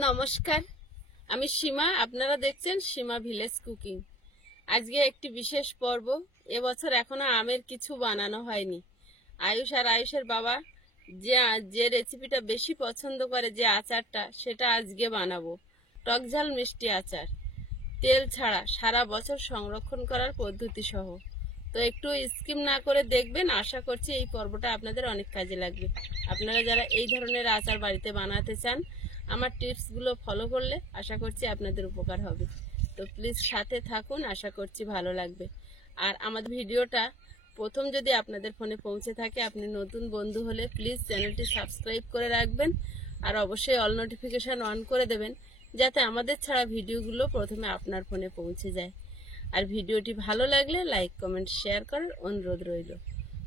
নমস্কার, আমি সীমা। আপনারা দেখছেন সীমা ভিলেজ কুকিং। আজকে একটি বিশেষ পর্ব। এবছর এখনো আমের কিছু বানানো হয়নি। আয়ুষ আর আয়ুষের বাবা যে রেসিপিটা বেশি পছন্দ করে, যে আচারটা, সেটা আজকে বানাবো। টকঝাল মিষ্টি আচার, তেল ছাড়া, সারা বছর সংরক্ষণ করার পদ্ধতি সহ। তো একটু স্কিপ না করে দেখবেন। আশা করছি এই পর্বটা আপনাদের অনেক কাজে লাগবে। আপনারা যারা এই ধরনের আচার বাড়িতে বানাতে চান, আমার টিপসগুলো ফলো করলে আশা করছি আপনাদের উপকার হবে। তো প্লিজ সাথে থাকুন, আশা করছি ভালো লাগবে। আর আমাদের ভিডিওটা প্রথম যদি আপনাদের ফোনে পৌঁছে থাকে, আপনি নতুন বন্ধু হলে প্লিজ চ্যানেলটি সাবস্ক্রাইব করে রাখবেন। আর অবশ্যই অল নোটিফিকেশান অন করে দেবেন, যাতে আমাদের ছাড়া ভিডিওগুলো প্রথমে আপনার ফোনে পৌঁছে যায়। আর ভিডিওটি ভালো লাগলে লাইক, কমেন্ট, শেয়ার করার অনুরোধ রইল।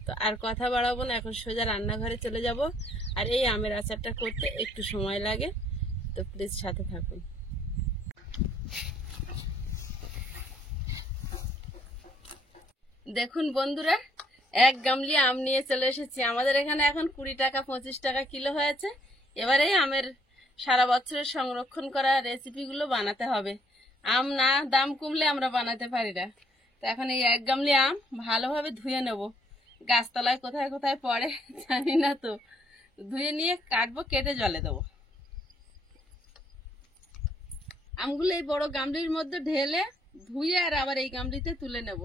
তো আর কথা বাড়াবো না, এখন সোজা রান্নাঘরে চলে যাব। আর এই আমের আচারটা করতে একটু সময় লাগে, তো প্লিজ সাথে থাকুন। দেখুন বন্ধুরা, 1 গামলি আম নিয়ে চলে এসেছি। আমাদের এখানে এখন 20 টাকা 25 টাকা কিলো হয়েছে। এবারে আমের সারা বছরের সংরক্ষণ করা রেসিপিগুলো বানাতে হবে। আম না দাম কমলে আমরা বানাতে পারি না। তো এখন এই 1 গামলি আম ভালোভাবে ধুয়ে নেব। গাছতলায় কোথায় কোথায় পড়ে জানি না, তো ধুয়ে নিয়ে কাটবো, কেটে জলে দেবো। আমগুলো এই বড় গামলির মধ্যে ঢেলে ধুয়ে আর আবার এই গামলিতে তুলে নেব।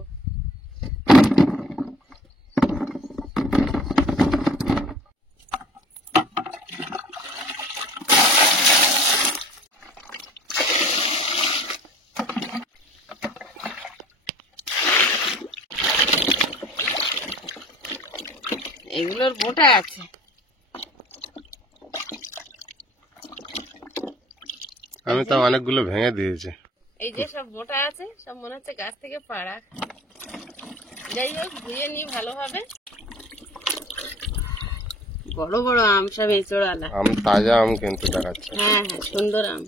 এগুলোর বোটা আছে। আমি তো অনেকগুলো ভেঙে দিয়েছি। এই যে সব বোটা আছে, সব মনে হচ্ছে গাছ থেকে পাড়া। যাই হোক, ধুয়ে নিই ভালোভাবে। বড় বড় আম, সব এঁচড়ালা আম, তাজা আম কিন্তু দেখাচ্ছে। হ্যাঁ হ্যাঁ, সুন্দর আম।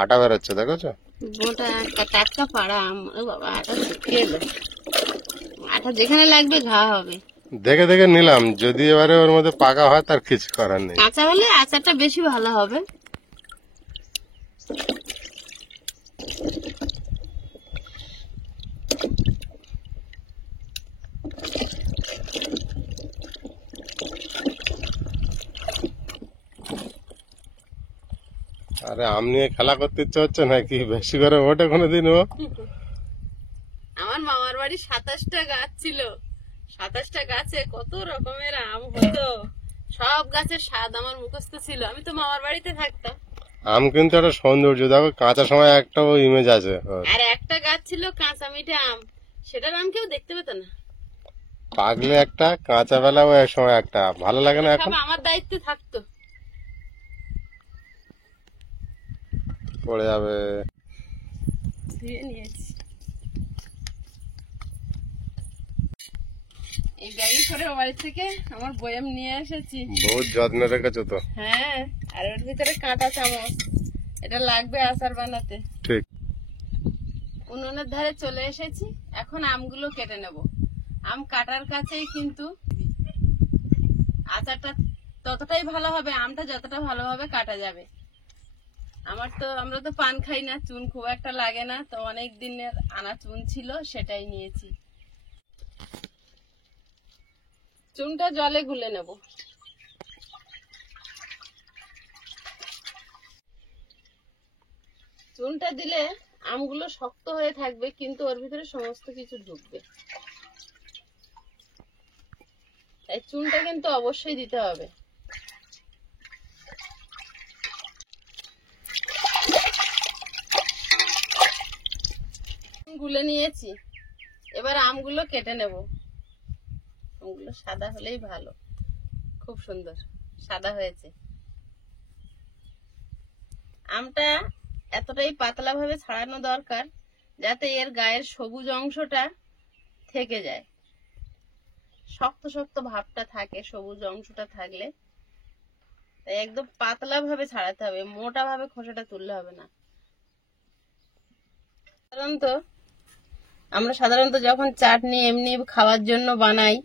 আটা বেরোচ্ছে, দেখেছো? বোটা টাটকা পাড়া আম। ও বাবা, আটা শুকিয়ে এলো। আটা যেখানে লাগবে ঘা হবে। দেখে দেখে নিলাম, যদি এবারে ওর মধ্যে পাকা হয় তার কিছু করার নেই। কাঁচা হলে আচারটা বেশি ভালো হবে। আরে আম নিয়ে খেলা করতে ইচ্ছে হচ্ছে নাকি? বেশি করে ওঠে কোনোদিন ও? আমার মামার বাড়ি 27টা গাছ ছিল। 27টা গাছে কত রকমের আম হতো। সব গাছের স্বাদ আমার মুখস্থ ছিল। আমি তো মামার বাড়িতে থাকতাম। আম কিন্তু একটা সৌন্দর্য, দেখো কাঁচা সময় একটা ও ইমেজ আছে ওর। আর একটা গাছ ছিল কাঁচা মিঠা আম, সেটার আম কেউ দেখতে পেত না। পাকলে একটা, কাঁচা বেলা ও এক সময় একটা। ভালো লাগে না এখন? সব আমার দায়িত্বে থাকতো। পড়ে যাবে। ধুয়ে নিয়েছি। এই ব্যাগে করে বাড়ি থেকে আমার বয়াম নিয়ে এসেছি। বহুত যত্নে রেখেছো তো। হ্যাঁ, আর ওর ভিতরে কাঁটা চামচ, এটা লাগবে আচার বানাতে। ঠিক। উনুনের ধারে চলে এসেছি। এখন আমগুলো কেটে নেব। আম কাটার কাছেই কিন্তু আচারটা ততটাই ভালো হবে, আমটা যতটা ভালোভাবে কাটা যাবে। আমরা তো পান খাই না, চুন খুব একটা লাগে না, তো অনেক দিনের আনা চুন ছিল, সেটাই নিয়েছি। চুনটা জলে গুলে নেব। চুনটা দিলে আমগুলো শক্ত হয়ে থাকবে, কিন্তু ওর ভিতরে সমস্ত কিছু ঢুকবে। তাই চুনটা কিন্তু অবশ্যই দিতে হবে। গুলে নিয়েছি, এবার আমগুলো কেটে নেব। আমগুলো সাদা হলেই ভালো। খুব সুন্দর সাদা হয়েছে। আমটা এতটাই পাতলা ভাবে ছাড়ানো দরকার, যাতে এর গায়ের সবুজ অংশটা থেকে যায়। শক্ত শক্ত ভাবটা থাকে, সবুজ অংশটা থাকলে। তাই একদম পাতলা ভাবে ছাড়াতে হবে, মোটা ভাবে খোসাটা তুললে হবে না। আমরা সাধারণত যখন চাটনি এমনি খাওয়ার জন্য বানাই,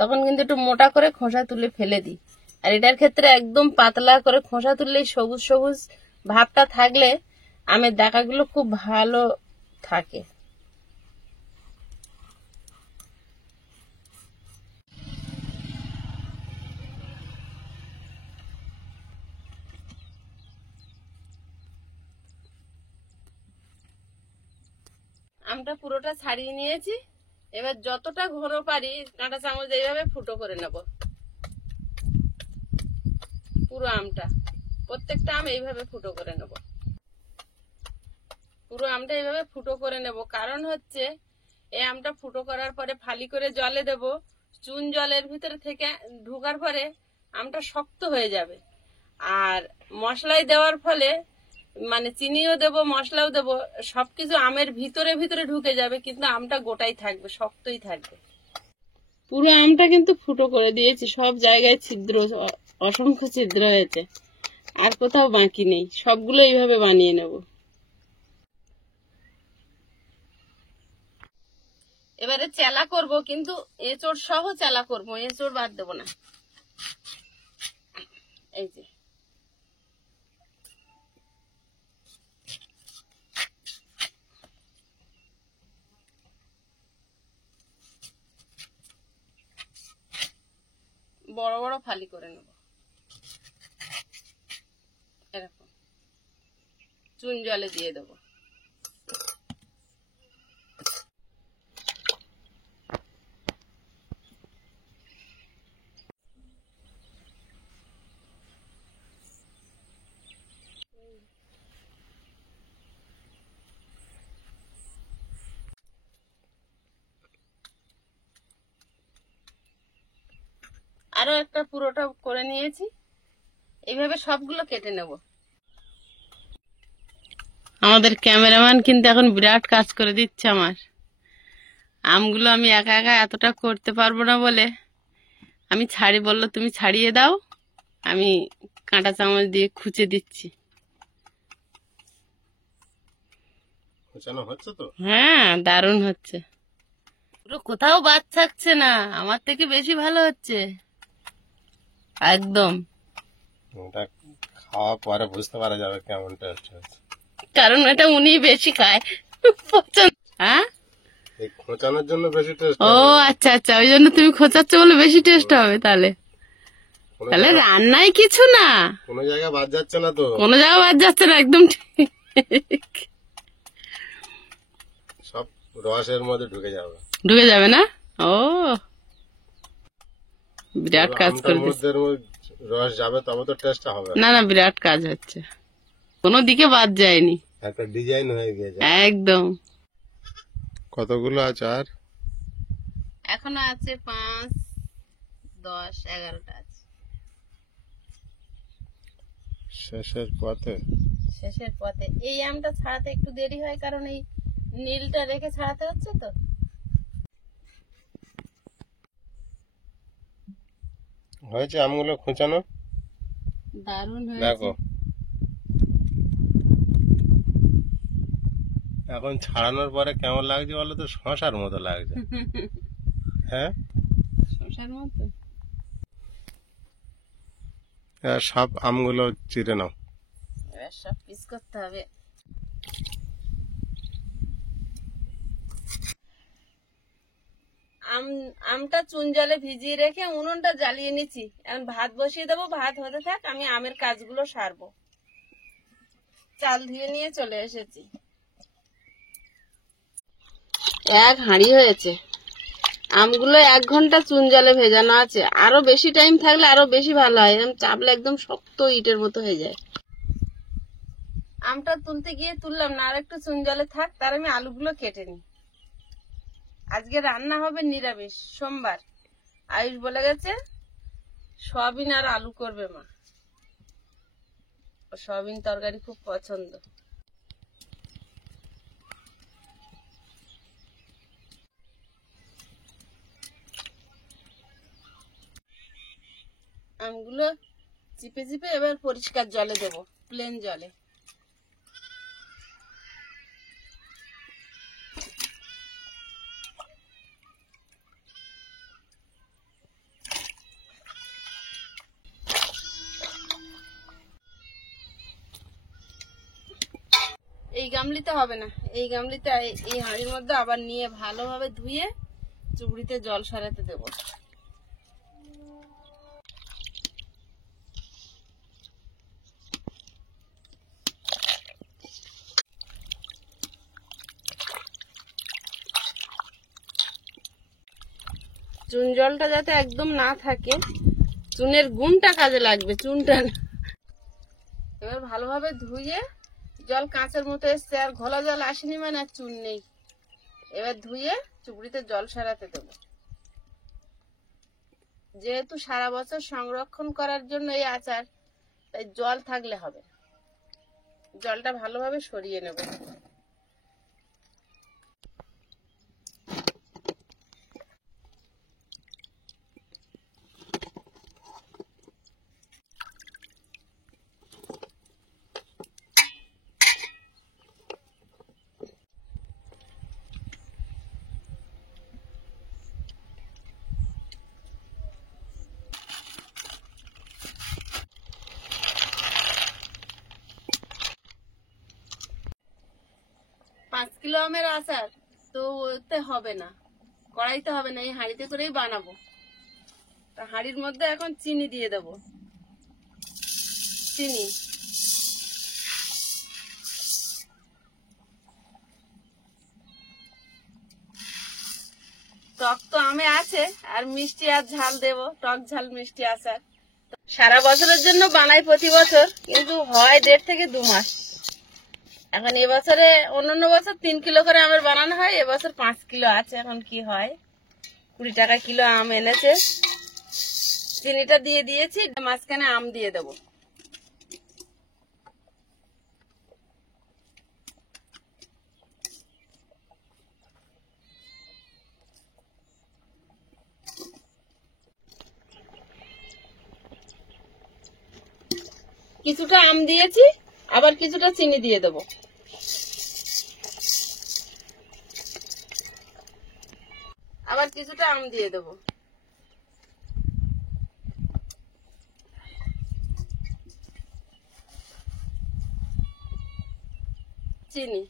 তখন কিন্তু একটু মোটা করে খোসা তুলে ফেলে দিই। আর এটার ক্ষেত্রে একদম পাতলা করে খোসা তুললেই সবুজ সবুজ ভাবটা থাকলে আমের দাকাগুলো খুব ভালো থাকে। আমটা পুরোটা ছাড়িয়ে নিয়েছি। এবার যতটা ঘন পারি কাঁটা চামচ এইভাবে ফুটো করে নেব। পুরো আমটা, প্রত্যেকটা আম এইভাবে ফুটো করে নেব। পুরো আমটা এইভাবে ফুটো করে নেব, কারণ হচ্ছে এই আমটা ফুটো করার পরে ফালি করে জলে দেব। চুন জলের ভিতরে থেকে ঢোকার পরে আমটা শক্ত হয়ে যাবে। আর মশলায় দেওয়ার ফলে মানে চিনিও দেব, মশলাও দেব, সবকিছু আমের ভিতরে ভিতরে ঢুকে যাবে, কিন্তু আমটা গোটাই থাকবে, শক্তই থাকবে। পুরো আমটা কিন্তু ফুটো করে দিয়েছি, সব জায়গায় ছিদ্র, অসংখ্য ছিদ্র হয়েছে, আর কোথাও বাকি নেই। সবগুলো এইভাবে বানিয়ে নেব। এবারে চেলা করব, কিন্তু এঁচড় সহ চেলা করব, এঁচড় বাদ দেবো না। এই যে বড় বড় ফালি করে নেব, এরকম চুন জলে দিয়ে দেবো। আরো একটা পুরোটা করে নিয়েছি, এইভাবে সবগুলো কেটে নেব। আমাদের ক্যামেরাম্যান কিন্তু এখন বিরাট কাজ করে দিচ্ছে আমার। আমগুলো আমি একা একা এতটা করতে পারবো না বলে আমি বললো তুমি ছাড়িয়ে দাও, আমি কাঁটা চামচ দিয়ে খুঁচে দিচ্ছি। হচ্ছে তো? হ্যাঁ, দারুণ হচ্ছে, পুরো কোথাও বাদ থাকছে না, আমার থেকে বেশি ভালো হচ্ছে একদম। ওটা খাওয়া পরে বুঝতে পারা যাবে কেমন টেস্ট হচ্ছে, কারণ এটা উনি বেশি খায়। হ্যাঁ, এই খোঁচানোর জন্য বেশি টেস্ট। ও আচ্ছা আচ্ছা, ওই জন্য তুমি খোঁচাচ্ছ বলে বেশি টেস্ট হবে। তাহলে তাহলে রান্নায় কিছু না, কোনো জায়গায় বাদ যাচ্ছে না তো, কোনো জায়গা বাদ যাচ্ছে না, একদম ঠিক। সব রসের মধ্যে ঢুকে যাবে। ঢুকে যাবে না? ও বিরাট কাজ করে দিচ্ছে। রস যাবে তবে তো টেস্টটা হবে। না না, বিরাট কাজ হচ্ছে, কোনো দিকে বাদ যায়নি, একটা ডিজাইন হয়ে গিয়েছে একদম। কতগুলো আছে আর? এখনো আছে 5, 10, 11টা আছে। শেষের পথে, শেষের পথে। এই আমটা ছাড়াতে একটু দেরি হয়, কারণ এই নীলটা রেখে ছাড়াতে হচ্ছে তো। হয়েছে আমগুলো খোঁচানো, দারুণ হয়েছে। দেখো এখন ছাড়ানোর পরে কেমন লাগছে বলো তো? শশার মতো লাগছে। হ্যাঁ, শশার মতো। এবার সব আমগুলো চিড়ে নাও। এবার সব পিস করতে হবে। আমটা চুন জলে ভিজিয়ে রেখে উনুনটা জ্বালিয়ে নিচ্ছি। এখন ভাত বসিয়ে দেবো, ভাত হতে থাক, আমি আমের কাজগুলো সারবো। চাল ধুয়ে নিয়ে চলে এসেছি। এক হাঁড়ি হয়েছে, আমগুলো 1 ঘন্টা চুন জলে ভেজানো আছে। আরো বেশি টাইম থাকলে আরো বেশি ভালো হয়, এরকম চাপলে একদম শক্ত ইটের মতো হয়ে যায়। আমটা তুলতে গিয়ে তুললাম না, আর একটু চুন জলে থাক, তার আমি আলুগুলো কেটে নিই। আজকে রান্না হবে নিরামিষ, সোমবার। আয়ুষ বলে গেছে সয়াবিন আর আলু করবে মা, সয়াবিন তরকারি খুব পছন্দ। আমগুলো চিপে চিপে এবার পরিষ্কার জলে দেব, প্লেন জলে। গামলিতে হবে না, এই গামলিতে এই হাঁড়ির মধ্যে আবার নিয়ে ভালোভাবে ধুয়ে চুবড়িতে জল সরাতে দেবো। চুন জলটা যাতে একদম না থাকে, চুনের গুণটা কাজে লাগবে, চুনটা না। এবার ভালোভাবে ধুয়ে, জল কাঁচের মতো এসছে, আর ঘোলা জল আসেনি মানে আর চুন নেই। এবার ধুয়ে চুবড়িতে জল সরাতে দেবো। যেহেতু সারা বছর সংরক্ষণ করার জন্য এই আচার, তাই জল থাকলে হবে। জলটা ভালোভাবে সরিয়ে নেব। পাঁচ কিলো আমের আচার তো ওতে হবে না, কড়াইতে হবে না, এই হাঁড়িতে করেই বানাবো। তা হাঁড়ির মধ্যে এখন চিনি দিয়ে দেব। চিনি, টক তো আমে আছে, আর মিষ্টি আর ঝাল দেব, টক ঝাল মিষ্টি আচার। সারা বছরের জন্য বানাই প্রতি বছর, কিন্তু হয় 1.5 থেকে 2 মাস। এখন এবছরে, অন্যান্য বছর 3 কিলো করে আমের বানানো হয়, এবছর 5 কিলো আছে। এখন কি হয়, 20 টাকা কিলো আম এনেছে, চিনিটা দিয়ে দিয়েছি, মাঝখানে আম দিয়ে দেবো। কিছুটা আম দিয়েছি, আবার কিছুটা চিনি দিয়ে দেবো। আবার কিছুটা আম দিয়ে দেবো। চিনি,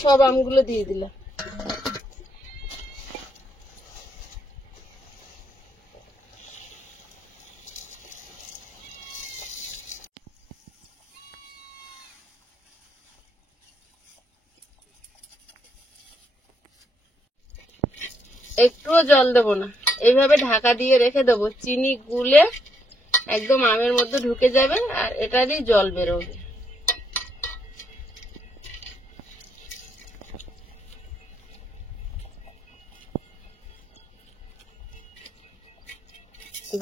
সব আমগুলো দিয়ে দিলাম। একটুও জল দেবো না, এইভাবে ঢাকা দিয়ে রেখে দেবো। চিনি গুলে একদম আমের মধ্যে ঢুকে যাবে, আর এটারই জল বেরোবে।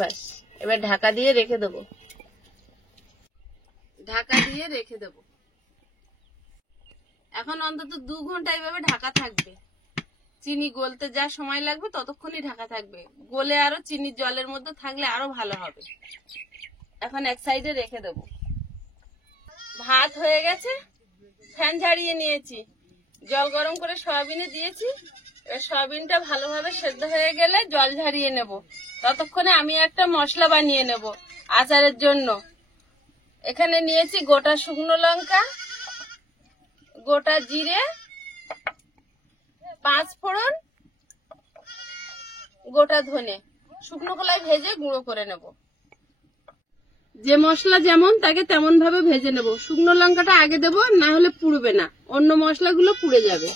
বাস, এবার ঢাকা দিয়ে রেখে দেবো। ঢাকা দিয়ে রেখে দেবো। এখন অন্তত 2 ঘন্টা এইভাবে ঢাকা থাকবে। চিনি গলতে যা সময় লাগবে ততক্ষণই ঢাকা থাকবে। গলে আরো চিনি জলের মধ্যে থাকলে আরো ভালো হবে। এখন এক সাইডে রেখে দেবো। ভাত হয়ে গেছে, ফ্যান ঝাড়িয়ে নিয়েছি, জল গরম করে সয়াবিনে দিয়েছি। এবার সয়াবিনটা ভালোভাবে সেদ্ধ হয়ে গেলে জল ঝাড়িয়ে নেব। ততক্ষণে আমি একটা মশলা বানিয়ে নেব আচারের জন্য। এখানে নিয়েছি গোটা শুকনো লঙ্কা, গোটা জিরে, 5 ফোড়ন, গোটা ধনে, শুকনো কলাই ভেজে গুঁড়ো করে নেব। যে মশলা যেমন তাকে তেমন ভাবে ভেজে নেব। শুকনো লঙ্কাটা আগে দেবো, না হলে পুড়বে না, অন্য মশলাগুলো পুড়ে যাবে।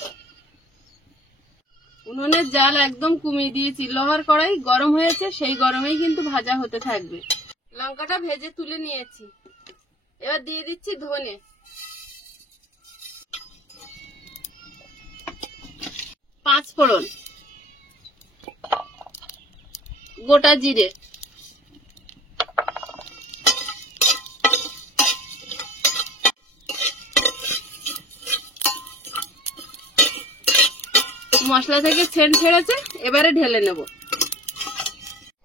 উনুনের জাল একদম কমিয়ে দিয়েছি, লোহার কড়াই গরম হয়েছে, সেই গরমেই কিন্তু ভাজা হতে থাকবে। লঙ্কাটা ভেজে তুলে নিয়েছি, এবার দিয়ে দিচ্ছি ধনে, 5 ফোড়ন, গোটা জিরে, মশলা থেকে সেন্ট ছেড়েছে, এবারে ঢেলে নেব।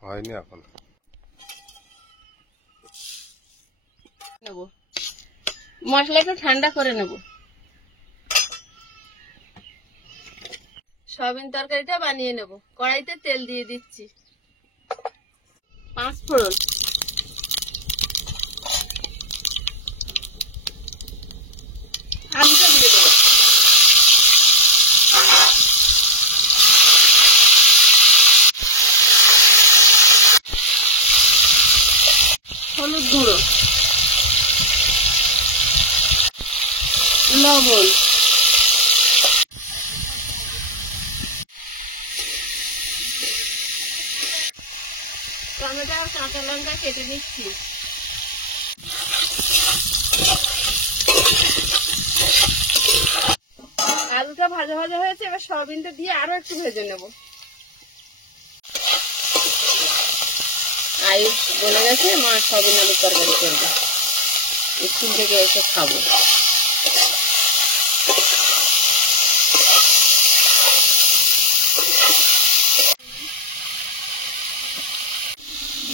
হয়নি এখন, মশলাটা ঠান্ডা করে নেব। সয়াবিন তরকারিটা বানিয়ে নেব। কড়াইতে তেল দিয়ে দিচ্ছি, 5 ফোড়ন, আলুটা দিয়ে দেবো, হলুদ গুঁড়ো, লবণ, টমেটো আর কাঁচা লঙ্কা কেটে নিচ্ছি। আলুটা ভাজা ভাজা হয়েছে, এবার সয়াবিনটা দিয়ে আরো একটু ভেজে নেব। আয়ুষ বলে গেছে মা সয়াবিন আলুর তরকারি করবে, স্কুল থেকে এসে খাবো।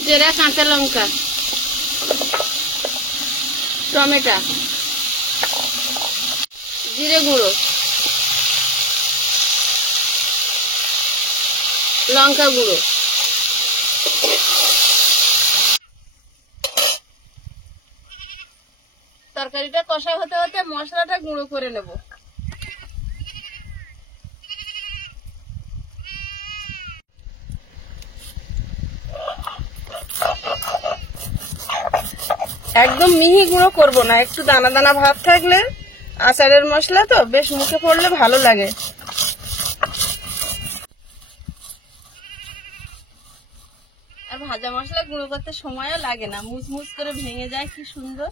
চেরা কাঁচা লঙ্কা, টমেটো, জিরে গুঁড়ো, লঙ্কা গুঁড়ো, তরকারিটা কষা হতে হতে মশলাটা গুঁড়ো করে নেব। একদম মিহি গুঁড়ো করব না, একটু দানা দানা ভাব থাকলে, আচারের মশলা তো বেশ মুখে পড়লে ভালো লাগে। আর ভাজা মশলা গুঁড়ো করতে সময়ও লাগে না, মুচমুচ করে ভেঙে যায়, কি সুন্দর।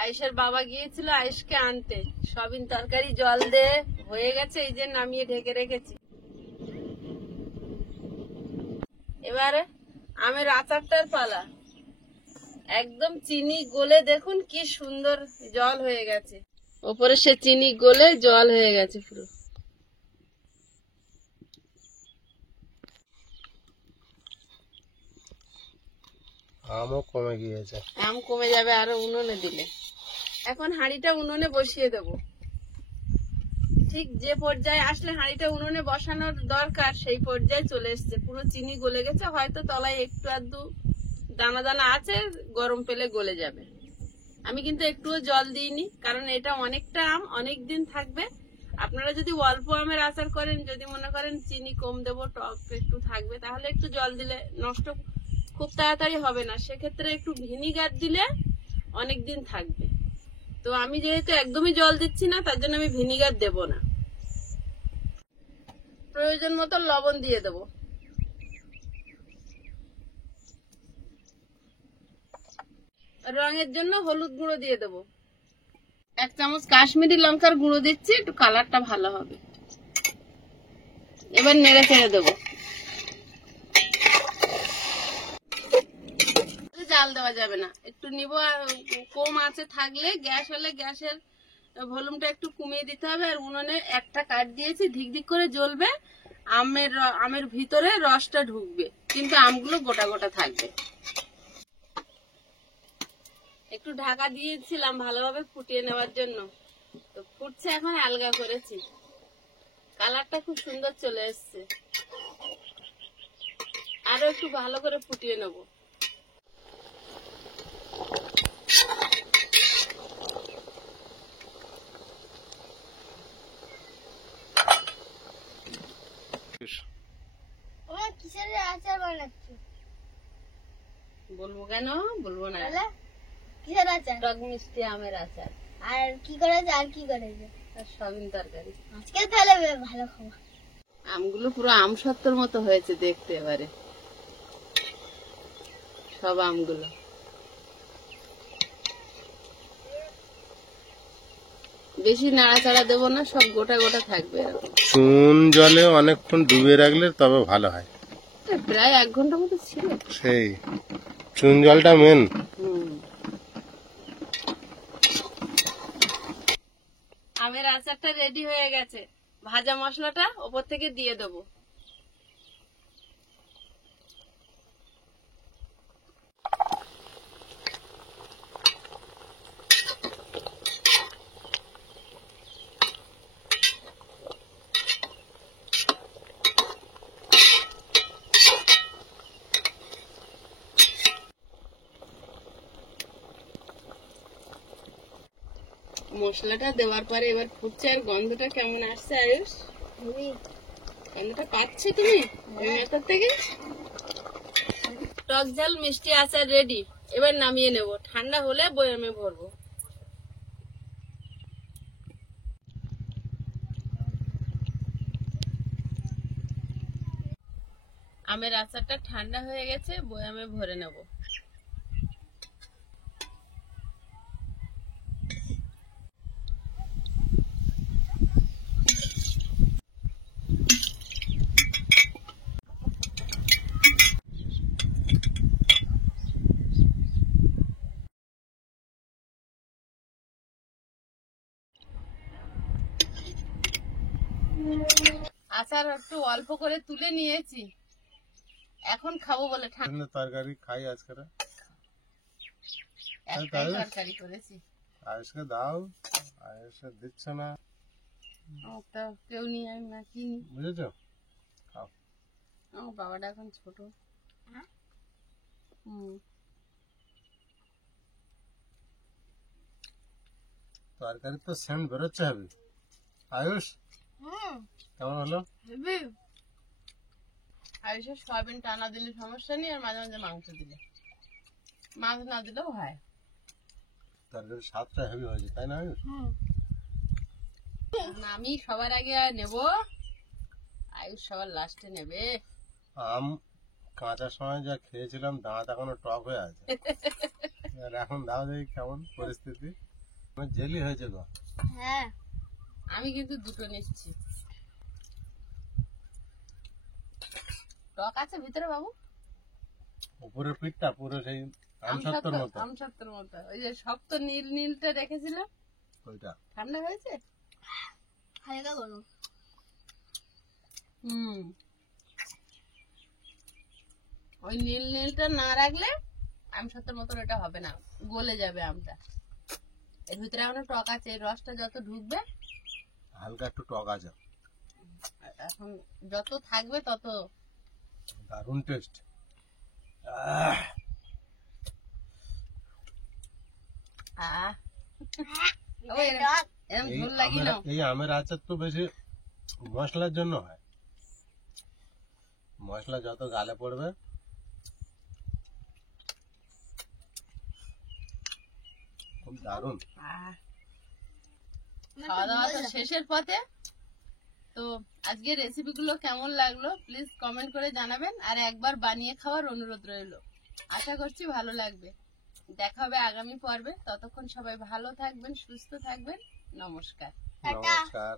আয়েশের বাবা গিয়েছিল আয়েশকে আনতে, সয়াবিন তরকারি জল দিয়ে হয়ে গেছে, এই যে নামিয়ে ঢেকে রেখেছি। এবারে আমের আচারটার পালা। একদম চিনি গলে দেখুন কি সুন্দর জল হয়ে গেছে, ওপরে সে চিনি গলে জল হয়ে গেছে পুরো। আমও কমে গিয়েছে। আম কমে যাবে আরো উনুনে দিলে। এখন হাঁড়িটা উনুনে বসিয়ে দেব। ঠিক যে পর্যায়ে আসলে হাঁড়িটা উনুনে বসানোর দরকার সেই পর্যায়ে চলে এসছে, পুরো চিনি গলে গেছে, হয়তো তলায় একটু আধটু দানা দানা আছে, গরম পেলে গলে যাবে। আমি কিন্তু একটুও জল দিইনি, কারণ এটা অনেকটা আম, অনেক দিন থাকবে। আপনারা যদি অল্প আমের আচার করেন, যদি মনে করেন চিনি কম দেবো, টক একটু থাকবে, তাহলে একটু জল দিলে নষ্ট খুব তাড়াতাড়ি হবে না, সেক্ষেত্রে একটু ভিনিগার দিলে অনেক দিন থাকবে। তো আমি যেহেতু একদমই জল দিচ্ছি না, তার জন্য আমি ভিনিগার দেব না। প্রয়োজন মতো লবণ দিয়ে দেব, রঙের জন্য হলুদ গুঁড়ো দিয়ে দেব, 1 চামচ কাশ্মীরি লঙ্কার গুঁড়ো দিচ্ছি, একটু কালারটা ভালো হবে। এবার নেড়ে ছেড়ে দেবো, জাল দেওয়া যাবে না, একটু নিব। কম আঁচে থাকলে, গ্যাস হলে গ্যাসের ভলিউমটা একটু কমিয়ে দিতে হবে। আর উনুনে একটা কাঠ দিয়েছি, ধিক ধিক করে জ্বলবে, আমের ভিতরে রসটা ঢুকবে, কিন্তু আমগুলো গোটা গোটা থাকবে। একটু ঢাকা দিয়েছিলাম ভালোভাবে ফুটিয়ে নেওয়ার জন্য, তো ফুটছে, এখন আলগা করেছি, কালারটা খুব সুন্দর চলে এসছে। আরো একটু ভালো করে ফুটিয়ে নেবো। কিসের আচার বানাচ্ছি? বলবো কেন, বলবো না। কিসের আচার? টক মিষ্টি আমের আচার। আর কি করেছে? আর কি করেছে? আর সয়াবিন তরকারি। আজকে তাহলে ভালো খাবো। আমগুলো পুরো আম সত্তর মতো হয়েছে দেখতে, এবারে সব আমগুলো। বেশি নাড়াচাড়া দেবো না, সব গোটা গোটা থাকবে এরকম। চুন জলে অনেকক্ষণ ডুবিয়ে রাখলে তবে ভালো হয়। প্রায় 1 ঘন্টা মতো ছিল। সেই চুন জলটা মেন। আমের আচারটা রেডি হয়ে গেছে, ভাজা মশলাটা ওপর থেকে দিয়ে দেবো। মশলাটা দেওয়ার পরে এবার ফুটছে, আর গন্ধটা কেমন আসছে আয়ুষ? হেবি। গন্ধটা পাচ্ছি তুমি ওই মেথার থেকে? টক ঝাল মিষ্টি আচার রেডি। এবার নামিয়ে নেব, ঠান্ডা হলে বয়ামে ভরবো। আমের আচারটা ঠান্ডা হয়ে গেছে, বয়ামে ভরে নেব। আচার একটু অল্প করে তুলে নিয়েছি, এখন খাবো বলে ঠান্ডা তরকারি খাই আজকে, একটাই তরকারি করেছি। আজকে দাও, আজকে দিচ্ছ না, আমার তো কেউ নিয়ে আমি না কিনি। বুঝেছো? খাও। আমার বাবাটা এখন ছোট। তরকারি তো সেন্ট বেরোচ্ছে হবে। আয়ুষ কেমন হলো? আয়ুষের সয়াবিন টানা দিলে সমস্যা নেই, আর মাঝে মাঝে মাংস দিলে, মাছ না দিলেও হয়। তরকারির স্বাদটা হেভি হয়েছে, তাই না আয়ুষ? আমি সবার আগে নেব, আয়ুষ সবার লাস্টে নেবে। আম কাঁচার সময় যা খেয়েছিলাম, দাঁত এখনো টক হয়ে আছে। আর এখন দাও দেখি কেমন পরিস্থিতি। আমার জেলি হয়েছে গো। হ্যাঁ, আমি কিন্তু দুটো নিচ্ছি। টক আছে ভিতরে বাবু? উপরের পিঠটা পুরো সেই আমসত্তর মতো। আমসত্তর মতো, ওই যে শক্ত নীল নীলটা রেখেছিলাম, ওইটা ঠান্ডা হয়েছে। হালকা গরম। ওই নীল নীলটা না রাখলে আমসত্তর মতন ওটা হবে না, গলে যাবে আমটা। এর ভিতরে এখনো টক আছে, এর রসটা যত ঢুকবে, হালকা একটু টক আছে, এখন যত থাকবে তত দারুণ টেস্ট। আহ ওই এরকম ঝোল লাগিয়ে নাও। এই আমের আচার তো বেশি মশলার জন্য হয়, মশলা যত গালে পড়বে খুব দারুণ। খাওয়া দাওয়া তো শেষের পথে। তো আজকে রেসিপিগুলো কেমন লাগলো প্লিজ কমেন্ট করে জানাবেন, আর একবার বানিয়ে খাওয়ার অনুরোধ রইল। আশা করছি ভালো লাগবে। দেখা হবে আগামী পর্বে, ততক্ষণ সবাই ভালো থাকবেন, সুস্থ থাকবেন। নমস্কার। টাটা। নমস্কার।